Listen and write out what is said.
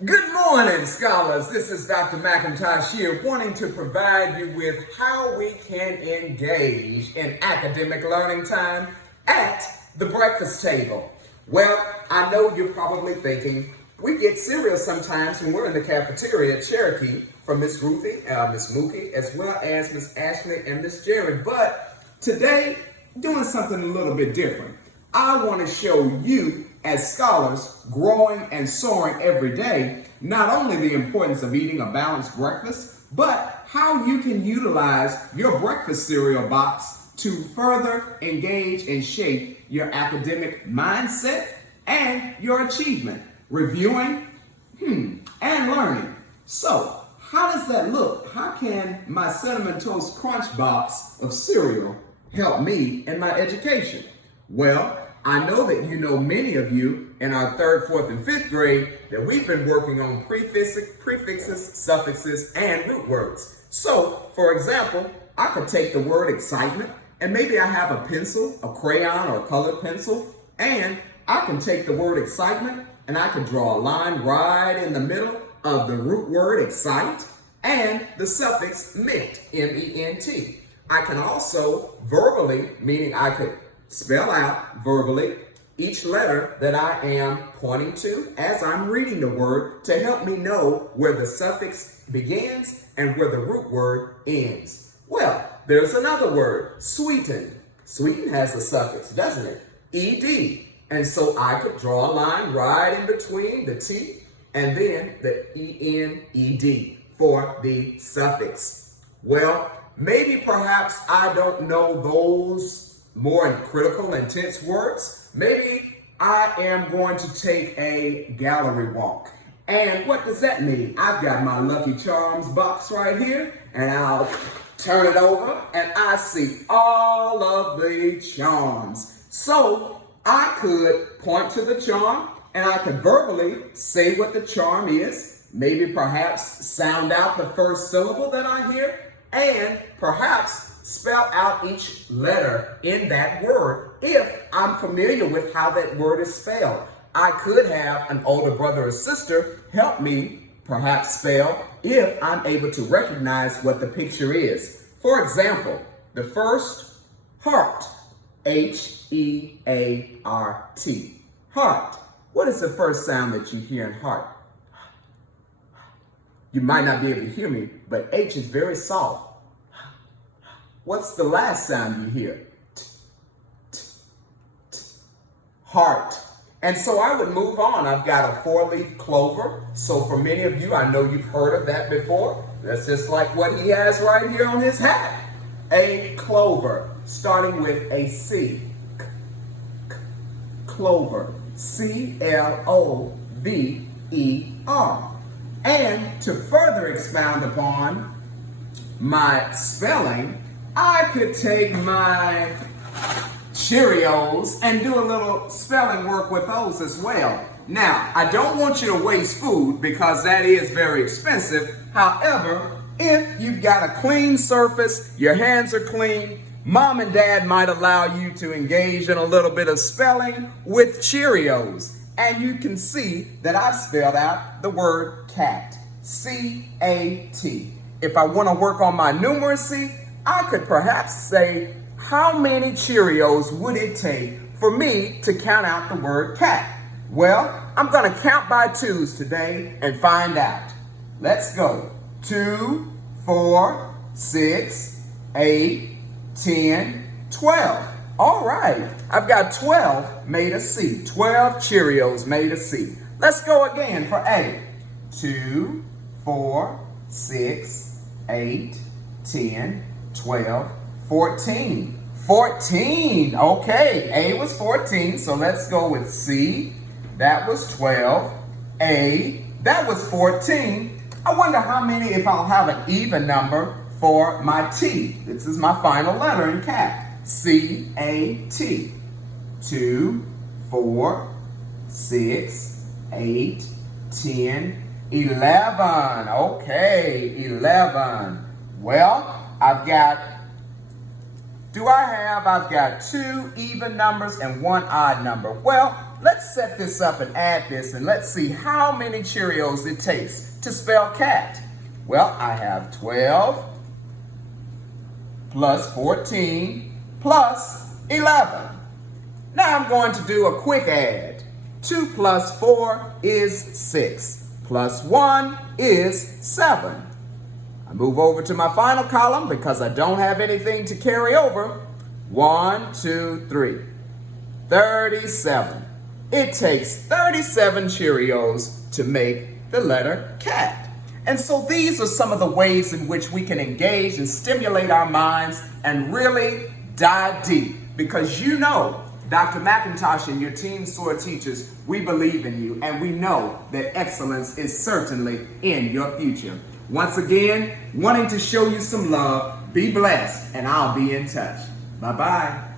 Good morning, scholars. This is Dr. McIntosh here, wanting to provide you with how we can engage in academic learning time at the breakfast table. Well, I know you're probably thinking, we get cereal sometimes when we're in the cafeteria at Cherokee from Miss Ruthie, Miss Mookie, as well as Miss Ashley and Miss Jerry. But today, doing something a little bit different. I want to show you, as scholars growing and soaring every day, not only the importance of eating a balanced breakfast, but how you can utilize your breakfast cereal box to further engage and shape your academic mindset and your achievement, reviewing, and learning. So, how does that look? How can my Cinnamon Toast Crunch box of cereal help me in my education? Well, I know that you know many of you in our 3rd, 4th, and 5th grade that we've been working on prefixes, suffixes, and root words. So, for example, I could take the word excitement, and maybe I have a pencil, a crayon, or a colored pencil, and I can take the word excitement, and I can draw a line right in the middle of the root word excite and the suffix ment, M-E-N-T. I can also verbally, meaning I could spell out verbally each letter that I am pointing to as I'm reading the word to help me know where the suffix begins and where the root word ends. Well, there's another word, sweetened. Sweetened has a suffix, doesn't it? ED. And so I could draw a line right in between the T and then the ENED for the suffix. Well, maybe perhaps I don't know those more critical, intense words. Maybe I am going to take a gallery walk. And what does that mean? I've got my Lucky Charms box right here, and I'll turn it over, and I see all of the charms. So I could point to the charm, and I could verbally say what the charm is, maybe perhaps sound out the first syllable that I hear, and perhaps spell out each letter in that word if I'm familiar with how that word is spelled. I could have an older brother or sister help me perhaps spell if I'm able to recognize what the picture is. For example, the first, heart, H-E-A-R-T. Heart. What is the first sound that you hear in heart? You might not be able to hear me, but H is very soft. What's the last sound you hear? T, t, t. Heart. And so I would move on. I've got a 4-leaf clover. So for many of you, I know you've heard of that before. That's just like what he has right here on his hat. A clover, starting with a C. Clover. C-L-O-V-E-R. And to further expound upon my spelling, I could take my Cheerios and do a little spelling work with those as well. Now, I don't want you to waste food because that is very expensive. However, if you've got a clean surface, your hands are clean, mom and dad might allow you to engage in a little bit of spelling with Cheerios. And you can see that I've spelled out the word cat, C-A-T. If I want to work on my numeracy, I could perhaps say, how many Cheerios would it take for me to count out the word cat? Well, I'm going to count by twos today and find out. Let's go. 2, 4, 6, 8, 10, 12. All right. I've got 12 made of C. 12 Cheerios made of C. Let's go again for A. 2, 4, 6, 8, 10, 12, 14. 14. Okay, A was 14, so let's go with C. That was 12. A, that was 14. I wonder how many, if I'll have an even number for my T. This is my final letter in cat. C-A-T. 2, 4, 6, 8, 10, 11. Okay, 11. Well, I've got 2 even numbers and 1 odd number. Well, let's set this up and add this, and let's see how many Cheerios it takes to spell cat. Well, I have 12 plus 14 plus 11. Now I'm going to do a quick add. 2 plus 4 is 6, plus 1 is 7. I move over to my final column because I don't have anything to carry over. 1, 2, 3. 37. It takes 37 Cheerios to make the letter cat. And so these are some of the ways in which we can engage and stimulate our minds and really dive deep. Because you know, Dr. McIntosh and your Team SOAR teachers, we believe in you, and we know that excellence is certainly in your future. Once again, wanting to show you some love, be blessed, and I'll be in touch. Bye-bye.